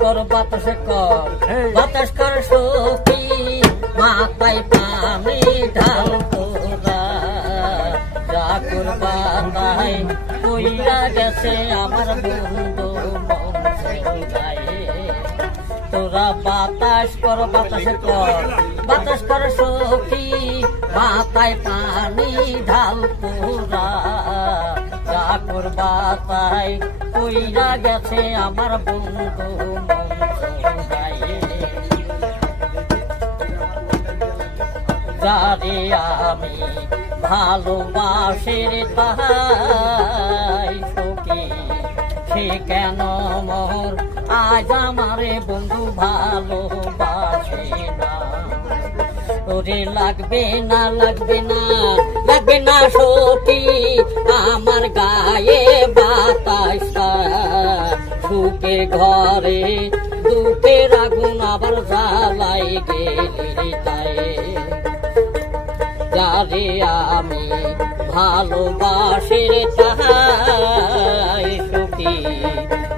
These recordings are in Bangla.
কর বাতাস কর বাতাস কর সখী মাথায় পানি ঢাল তোরা যা করবা তাই কইরা গেছে আমার বন্ধু তোরা বাতাস কর বাতাস কর সখী মাথায় পানি ঢাল তোরা যা করবা তাই কইরা গেছে আমার বন্ধু যারে আমি ভালোবাসি রে তাই সখী সে কেন মোর আজ আমারে বন্ধু ভালোবাসে না ওরে লাগবে না সখী আমার গায়ে বাতাসটা সুখে ঘরে দুঃখের আগুন আবার জ্বালাই গেলি তাই যারে আমি ভালোবাসি রে তাই সখী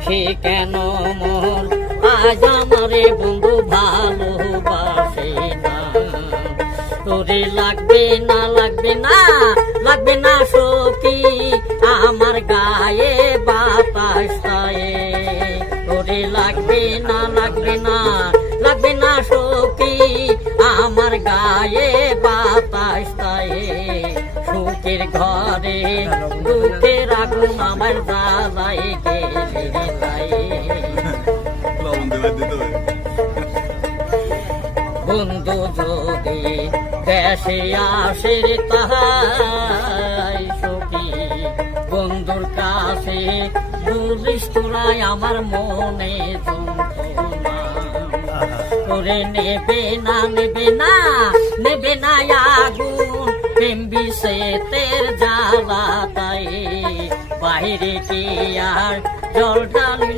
সে কেন মন আজ আমারে বন্ধু ভালোবাসে না তোরে লাগবে না সখী আমার গায়ে বাতাসটায় তোরে লাগবে না সখী আমার গায়ে বাতাসটায় সুখের ঘরে দুঃখের আগুন আমার জ্বালাই গেলি তাই বন্ধু যদি দেশে আসে তাই সখী বন্ধুর কাছে বুঝিস তোরাই আমার মনে যন্ত্রণা করে নেবে না আগুন প্রেম বিষেতের জ্বালা তাই বাইরে কি আর জল ঢালি